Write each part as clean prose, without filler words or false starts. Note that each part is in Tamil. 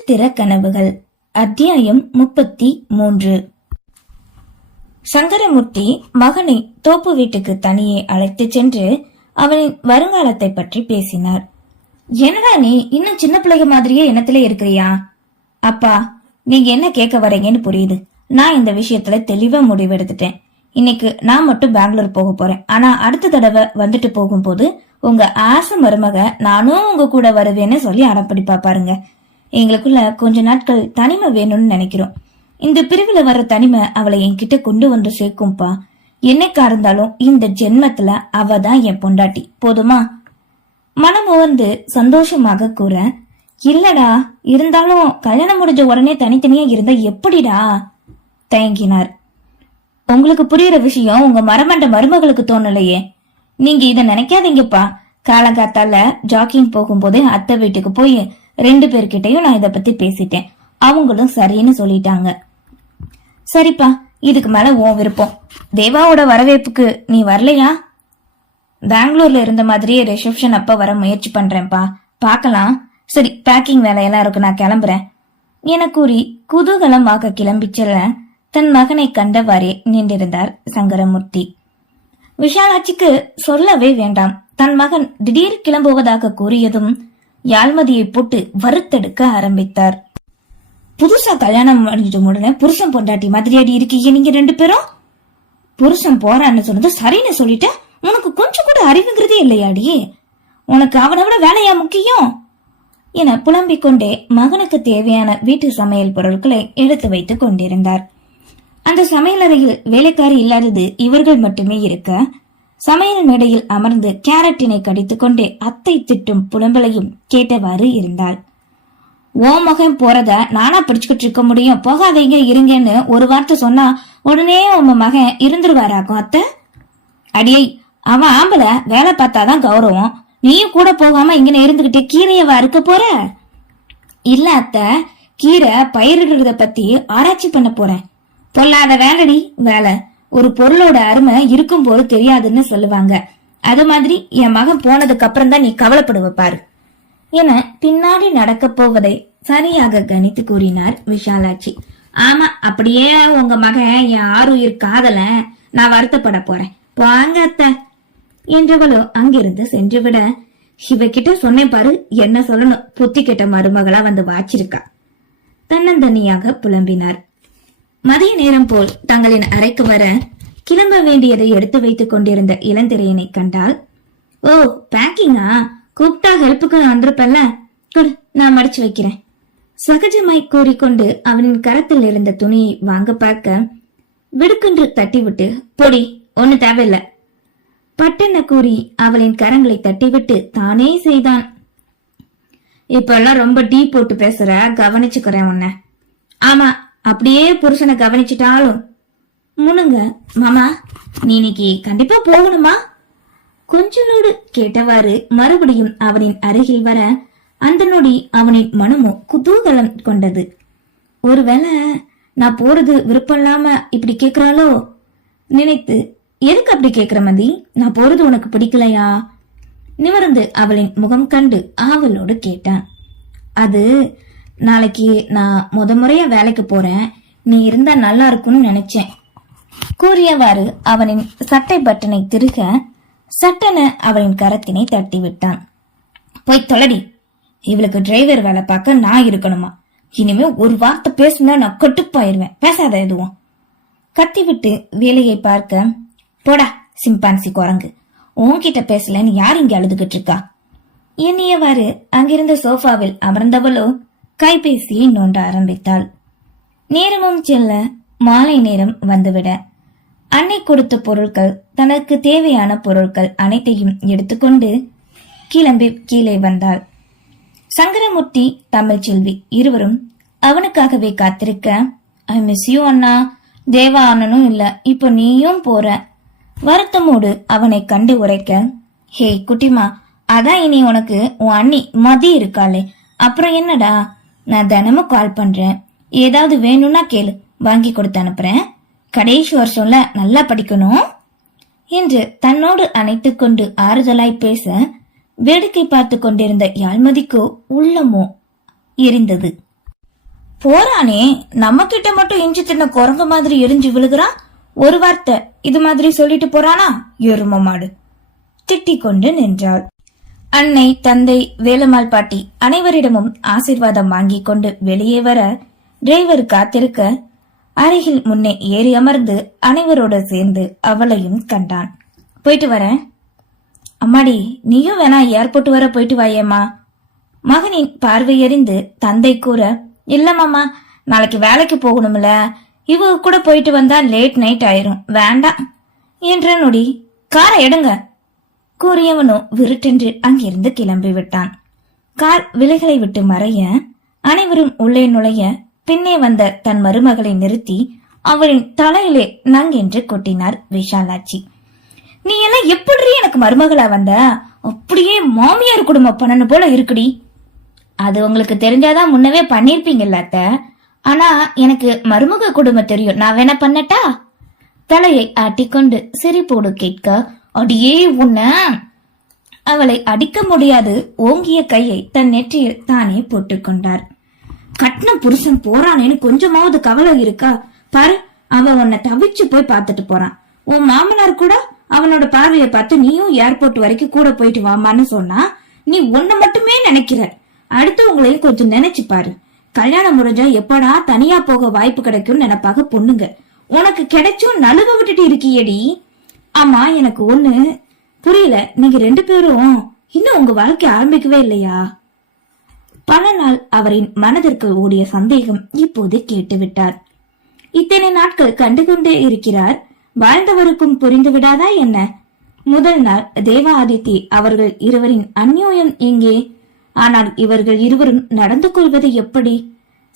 திறக்கனவுகள் அத்தியாயம் 33. சங்கரமூர்த்தி மகனை தோப்பு வீட்டுக்கு தனியே அழைத்துச் சென்று அவனின் வருங்காலத்தை பற்றி பேசினார். என்னடா நீ இன்னும் சின்ன பிள்ளைங்க மாதிரியே எண்ணத்திலே இருக்கிறியா? அப்பா, நீங்க என்ன கேட்க வரீங்கன்னு புரியுது. நான் இந்த விஷயத்துல தெளிவா முடிவெடுத்துட்டேன். இன்னைக்கு நான் மட்டும் பெங்களூர் போக போறேன். ஆனா அடுத்த தடவை வந்துட்டு போகும்போது உங்க ஆசை மருமக நானும் உங்க கூட வருவேன்னு சொல்லி அடப்பிடிப்பா பாருங்க. எங்களுக்குள்ள கொஞ்ச நாட்கள் தனிமை வேணும்னு நினைக்கிறோம். இந்த பிரிவுல வர்ற தனிமை அவளை என்கிட்ட கொண்டு வந்து சேர்க்கும்பா. என்னைக்கா இருந்தாலும் இந்த ஜென்மத்துல அவ தான் என் பொண்டாட்டி, போதுமா? மனம் உவர்ந்து சந்தோஷமாக கூற, இல்லடா, இருந்தாலும் கல்யாணம் முடிஞ்ச உடனே தனித்தனியா இருந்தா எப்படிடா? தயங்கினார். உங்களுக்கு புரியுற விஷயம் உங்க மரமண்ட மருமகளுக்கு தோணலையே. நீங்க இத நினைக்காதீங்கப்பா. காலங்காத்தால ஜாக்கிங் போகும்போதே அத்தை வீட்டுக்கு போய் 2 பேர்கிட்டையும் நான் இத பத்தி பேசிட்டேன். அவங்களும் சரின்னு சொல்லிட்டாங்க. சரிப்பா, இதுக்கு மேல உன் விருப்பம். தேவாவோட வரவேற்புக்கு நீ வரலையா? பெங்களூர்ல இருந்த மாதிரியே ரிசப்ஷன் அப்ப வர முயற்சி பண்றேன்ப்பா, பாக்கலாம். சரி, பேக்கிங் வேலையெல்லாம் இருக்கு, நான் கிளம்புறேன் என கூறி குதூகலமாக கிளம்பி செல்ல தன் மகனை கண்டவாறே நின்றிருந்தார் சங்கரமூர்த்தி. விஷாலாட்சிக்கு சொல்லவே வேண்டாம். தன் மகன் திடீர் கிளம்புவதாக கூறியதும் யாழ்மதியை போட்டு வறுத்தெடுக்க ஆரம்பித்தார். புதுசா கல்யாணம் முடிஞ்ச உடனே புருஷன் பொண்டாட்டி மாதிரியாடி இருக்கீங்க நீங்க 2 பேரும். புருஷன் போறான்னு சொன்னது சரின்னு சொல்லிட்ட. உனக்கு கொஞ்சம் கூட அறிவுங்கிறதே இல்லையாடி? உனக்கு அவனை விட வேலையா முக்கியம் என புலம்பிக் கொண்டே மகனுக்கு தேவையான வீட்டு சமையல் பொருட்களை எடுத்து வைத்துக் கொண்டிருந்தார். அந்த சமையலறையில் வேலைக்காரி இல்லாதது இவர்கள் மட்டுமே இருக்க, சமையல் மேடையில் அமர்ந்து கேரட்டினை கடித்துக் கொண்டே அத்தை திட்டும் புலம்பலையும் கேட்டவாறு இருந்தாள். ஓ மகன் போறத நானா பிடிச்சுக்கிட்டு இருக்க முடியும்? போகாதீங்க, இருங்கன்னு ஒரு வார்த்தை சொன்னா உடனே உங்க மகன் இருந்துருவாராக்கும் அத்தை. அடியை, அவன் ஆம்பளை, வேலை பார்த்தாதான் கௌரவம். நீயும் கூட போகாம இங்க இருந்துகிட்டே கீரையவா இருக்க போற? இல்ல அத்தை, கீரை பயிரிடுறத பத்தி ஆராய்ச்சி பண்ண போறேன். பொல்லாத வேலைடி வேலை. ஒரு பொருளோட அருமை இருக்கும் போது தெரியாதுன்னு சொல்லுவாங்க. அது மாதிரி என் மகன் போனதுக்கு அப்புறம் தான் நீ கவலைப்படுவ பாரு என பின்னாடி நடக்க போவதை சரியாக கணித்து கூறினார் விஷாலாட்சி. ஆமா, அப்படியே உங்க மகன் என் ஆருயிர் காதல, நான் வருத்தப்பட போறேன். வாங்க அத்தை என்றவளோ அங்கிருந்து சென்று விட, இவகிட்ட சொன்னேன் பாரு, என்ன சொல்லணும், புத்தி கெட்ட மருமகளா வந்து வாச்சிருக்கா தன்னந்தனியாக புலம்பினார். மதிய நேரம் போல் தங்களின் அறைக்கு வர கிளம்ப வேண்டியதை எடுத்து வைத்துக் கொண்டிருந்த இளந்திரையனை கண்டால், ஓ பேக்கிங்கா, கூப்பிட்டா ஹெல்ப்புக்கு வந்திருப்பல்ல, நான் மடிச்சு வைக்கிறேன் சகஜமாய் கூறிக்கொண்டு அவனின் கரத்தில் இருந்த துணியை வாங்க பார்க்க, விடுக்கென்று தட்டிவிட்டு, பொடி ஒண்ணு தேவையில்ல பட்டென கூறி அவளின் கரங்களை தட்டிவிட்டு தானே செய்தான். இப்பெல்லாம் ரொம்ப டீ போட்டு பேசுற, கவனிச்சுக்கிறேன் உன்ன. ஆமா, அப்படியே புருஷனை கவனிச்சுட்டாலும் முனுங்க. மாமா, நீ இன்னைக்கு கண்டிப்பா போகணுமா? கொஞ்சலோடு கேட்டவாறு மறுபடியும் அவனின் அருகில் வர, அந்த நொடி அவனின் மனமோ குதூகலம் கொண்டது. ஒருவேளை நான் போறது விருப்பம் இல்லாம இப்படி கேக்குறாளோ நினைத்து, எதுக்கு அப்படி கேக்குற மதி? நான் போறது உனக்கு பிடிக்கலையா? நிமிர்ந்து அவளின் முகம் கண்டு ஆவலோடு கேட்டான். அது, நாளைக்கு நான் முறையா வேலைக்கு போறேன், நீ இருந்தா நல்லா இருக்கும்னு நினைச்சேன் கூறியவாறு அவனின் சட்டை பட்டனை திருக, சட்டென அவனின் கரத்தினை தட்டி விட்டான். போய் தொலைடி, இவளுக்கு டிரைவர் வேலை பார்க்க நான் இருக்கணுமா? இனிமே ஒரு வார்த்தை பேசுனா நான் கட்டுப்பாயிருவேன், பேசாத எதுவும் கத்திவிட்டு வேலையை பார்க்க, போடா சிம்பான்சி குரங்கு, உன்கிட்ட பேசலன்னு யார் இங்க அழுதுகிட்டு இருக்கா எண்ணியவாறு அங்கிருந்த சோஃபாவில் அமர்ந்தவளோ கைபேசியை நோண்ட ஆரம்பித்தாள். நேரமும் செல்ல மாலை நேரம் வந்துவிட, அன்னை கொடுத்த பொருட்கள், தனக்கு தேவையான பொருட்கள் அனைத்தையும் எடுத்துக்கொண்டு கிளம்பி கீழே வந்தாள். சங்கரமூர்த்தி, தமிழ்ச்செல்வி இருவரும் அவனுக்காகவே காத்திருக்க, ஐ மிஸ் யூ அண்ணா, தேவா அண்ணனும் இல்ல, இப்ப நீயும் போற வருத்தமோடு அவனை கண்டு உரைக்க, ஹே குட்டிமா, அதான் இனி உனக்கு உன் அண்ணி மதி இருக்காளே, அப்புறம் என்னடா, நான் தினமும் கால் பண்றேன், ஏதாவது வேணும்னா கேளு, வாங்கி கொடுத்து அனுப்புறேன், கடைசி வருஷம்ல நல்லா படிக்கணும் என்று தன்னோடு அணைத்துக் கொண்டு ஆறுதலாய் பேச, வேடிக்கை பார்த்து கொண்டிருந்த யாழ்மதிக்கோ உள்ளமோ எரிந்தது. போறானே, நம்ம கிட்ட மட்டும் இஞ்சி தின்ன குரங்கு மாதிரி எரிஞ்சு விழுகிறான். ஒரு வார்த்தை இது மாதிரி சொல்லிட்டு போறானா எரும மாடு. திட்டிக் கொண்டு நின்றாள். அன்னை, தந்தை, வேலுமாள் பாட்டி அனைவரிடமும் ஆசீர்வாதம் வாங்கி கொண்டு வெளியே வர டிரைவர் காத்திருக்க அருகில் முன்னே ஏறி அமர்ந்து அனைவரோடு சேர்ந்து அவளையும் கண்டான். போயிட்டு வரேன். அம்மாடி, நீயும் வேணா ஏர்போர்ட் வர போயிட்டு வாயேம்மா. மகனின் பார்வையறிந்து தந்தை கூற, இல்லம்மாமா, நாளைக்கு வேலைக்கு போகணும்ல, இவ கூட போயிட்டு வந்தா லேட் நைட் ஆயிரும், வேண்டாம் என்ற நொடி காரை எடுங்க கூறியவனோ விருட்டென்று அங்கிருந்து கிளம்பி விட்டான். கார் விலைகளை விட்டு மறைய அனைவரும் உள்ளே நுழைய பின்னே வந்த தன் மருமகளை நிறுத்தி அவளின் தலையிலே நங்கென்று கொட்டினார் விஷாலாட்சி. நீ எல்லாம் எப்படி எனக்கு மருமகளா வந்த? அப்படியே மாமியார் குடும்பம் பண்ணனு போல இருக்குடி. அது உங்களுக்கு தெரிஞ்சாதான் முன்னவே பண்ணிருப்பீங்கல்ல அத்த. ஆனா எனக்கு மருமக குடும்பம் தெரியும், நான் வேணா பண்ணட்டா? தலையை ஆட்டிக்கொண்டு சிரிப்போடு கேட்க, அடியே உன்ன. அவளை அடிக்க முடியாது ஓங்கிய கையை தன் நெற்றியில் தானே போட்டுக்கொண்டார். கட்டின புருஷன் போறானேன்னு கொஞ்சமாவது கவலை இருக்கா? பாரு, அவன் உன்னை தவிச்சு போய் பார்த்துட்டு போறான். உன் மாமனார் கூட அவனோட பார்வையை பார்த்து நீயும் ஏர்போர்ட் வரைக்கும் கூட போயிட்டு வாமான்னு சொன்னா நீ உன்னை மட்டுமே நினைக்கிற. அடுத்தவங்களையும் கொஞ்சம் நினைச்சு பாரு. கல்யாணம் முடிஞ்சா எப்படா தனியா போக வாய்ப்பு கிடைக்கும் நினைப்பாக பொண்ணுங்க. உனக்கு கிடைச்சும் நழுவ விட்டுட்டு இருக்கியடி. ஆமா, எனக்கு ஒண்ணு புரியல, நீங்க 2 பேரும் இன்னும் உங்க வாழ்க்கை ஆரம்பிக்கவே இல்லையா? பல நாள் அவரின் மனதிற்கு ஓடிய சந்தேகம் இப்போது கேட்டுவிட்டார். இத்தனை நாட்கள் கண்டுகொண்டே இருக்கிறார், வாழ்ந்தவருக்கும் புரிந்து விடாதா என்ன? முதல் நாள் தேவா ஆதித்தி அவர்கள் இருவரின் அந்யோயம் எங்கே? ஆனால் இவர்கள் இருவரும் நடந்து கொள்வது எப்படி?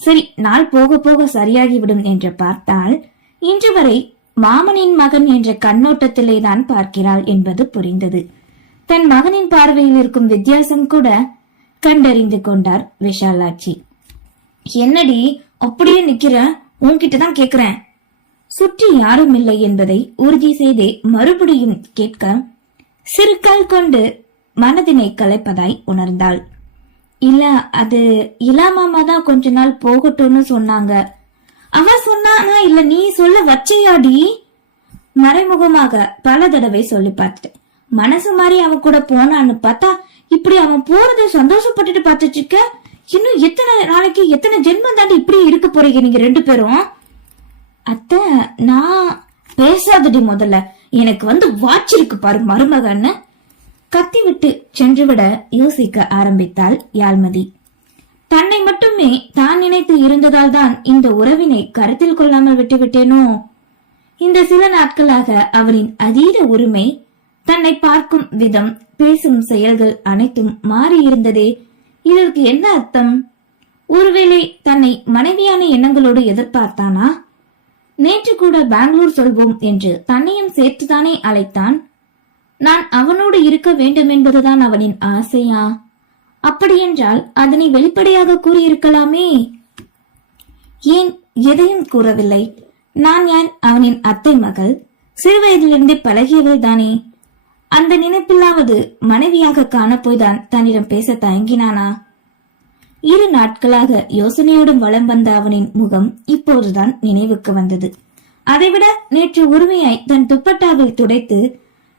சரி, நாள் போக போக சரியாகிவிடும் என்று பார்த்தால் இன்று வரை மாமனின் மகன் என்ற கண்ணோட்டத்திலேதான் பார்க்கிறாள் என்பது புரிந்தது. தன் மகனின் பார்வையில் இருக்கும் வித்தியாசம் கூட கண்டறிந்து கொண்டார் விஷாலாட்சி. என்னடி அப்படியே நிக்கிற? உன்கிட்டதான் கேக்குறேன். சுற்றி யாரும் இல்லை என்பதை உறுதி செய்தே மறுபடியும் கேட்க சிறுக்கால் கொண்டு மனதினை கலைப்பதாய் உணர்ந்தாள். இல்ல, அது இலாமாமா தான் கொஞ்ச நாள் போகட்டும்னு சொன்னாங்க. அவ சொன்னானா இல்ல நீ சொல்ல வச்சையாடி? மறைமுகமாக பல தடவை சொல்லி பார்த்துட்டேன். மனசு மாதிரி அவன் கூட போனான்னு பார்த்தா இப்படி அவன் போறத சந்தோஷப்பட்டுட்டு பார்த்துட்டு இருக்க. இன்னும் எத்தனை நாளைக்கு எத்தனை ஜென்மம் தாண்டி இப்படி இருக்க போறீங்க நீங்க 2 பேரும்? அத்தை, நான் பேசாதடி முதல்ல. எனக்கு வாச்சிருக்கு பாரு மருமகன்னு கத்திவிட்டு சென்றுவிட யோசிக்க ஆரம்பித்தாள் யாழ்மதி. தன்னை மட்டுமே தான் நினைத்து இருந்ததால் தான் இந்த உறவினை கருத்தில் கொள்ளாமல் விட்டுவிட்டேனோ? இந்த சில நாட்களாக அவரின் அதீத உரிமை, தன்னை பார்க்கும் விதம், பேசும் செயல்கள் அனைத்தும் மாறியிருந்ததே. இதற்கு என்ன அர்த்தம்? ஒருவேளை தன்னை மனைவியான எண்ணங்களோடு எதிர்பார்த்தானா? நேற்று கூட பெங்களூர் சொல்வோம் என்று தன்னையும் சேர்த்துதானே அழைத்தான். நான் அவனோடு இருக்க வேண்டும் என்பதுதான் அவனின் ஆசையா? அப்படியென்றால் அதனை வெளிப்படையாக கூறியிருக்கலாமே. ஏன் எதையும் கூறவில்லை? நான் யான் அவனின் அத்தை மகள், சிறுவயதிலிருந்தே பழகியவள் தானே. அந்த நினைப்பில்லாவது மனைவியாக காணப்போய்தான் தன்னிடம் பேச தயங்கினானா? 2 நாட்களாக யோசனையுடன் வலம் வந்த அவனின் முகம் இப்போதுதான் நினைவுக்கு வந்தது. அதைவிட நேற்று உரிமையாய் தன் துப்பட்டாவில் துடைத்து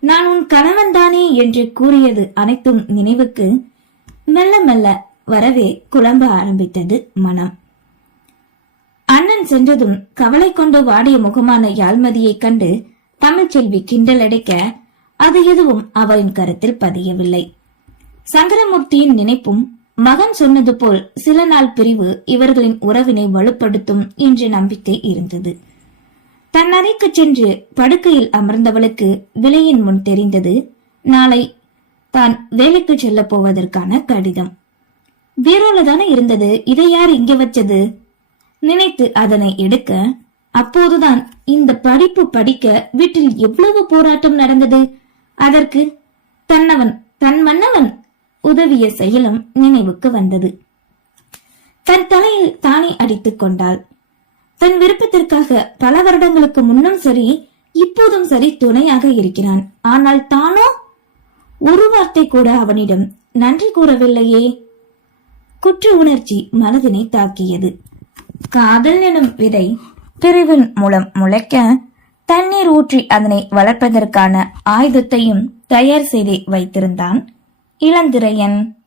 நான் உன் கணவன் தானே என்று கூறியது அனைத்தும் நினைவுக்கு மெல்ல மெல்ல வரவே குழம்ப ஆரம்பித்தது மனம். அண்ணன் சென்றதும் கவலை கொண்டு வாடிய முகமான யாழ்மதியை கண்டு தமிழ்ச்செல்வி கிண்டல் அடைக்க அது எதுவும் அவரின் கருத்தில் பதியவில்லை. சங்கரமூர்த்தியின் நினைப்பும் மகன் சொன்னது போல் சில நாள் பிரிவு இவர்களின் உறவினை வலுப்படுத்தும் என்ற நம்பிக்கை இருந்தது. தன் அறைக்கு சென்று படுக்கையில் அமர்ந்தவளுக்கு விலையின் முன் தெரிந்தது நாளை தான் வேலைக்கு செல்ல போவதற்கான கடிதம். பீரோல தானே இருந்தது, இதை யார் இங்க வச்சது நினைத்து அதனை எடுக்க, அப்போதுதான் இந்த படிப்பு படிக்க வீட்டில் எவ்வளவு போராட்டம் நடந்தது. அதற்கு தன் மன்னவன் உதவிய செயலும் நினைவுக்கு வந்தது. தன் தலையில் தானே அடித்துக் கொண்டாள். தன் விருப்பத்திற்காக பல வருடங்களுக்கு முன்னும் சரி இப்போதும் சரி துணையாக இருக்கிறான். ஆனால் தானோ ஒரு வார்த்தை கூட அவனிடம் நன்றி கூறவில்லையே. குற்ற உணர்ச்சி மனதினை தாக்கியது. காதல் எனும் விதை பிரிவின் மூலம் முளைக்க தண்ணீர் ஊற்றி அதனை வளர்ப்பதற்கான ஆயுதத்தையும் தயார் செய்து வைத்திருந்தான் இளந்திரையன்.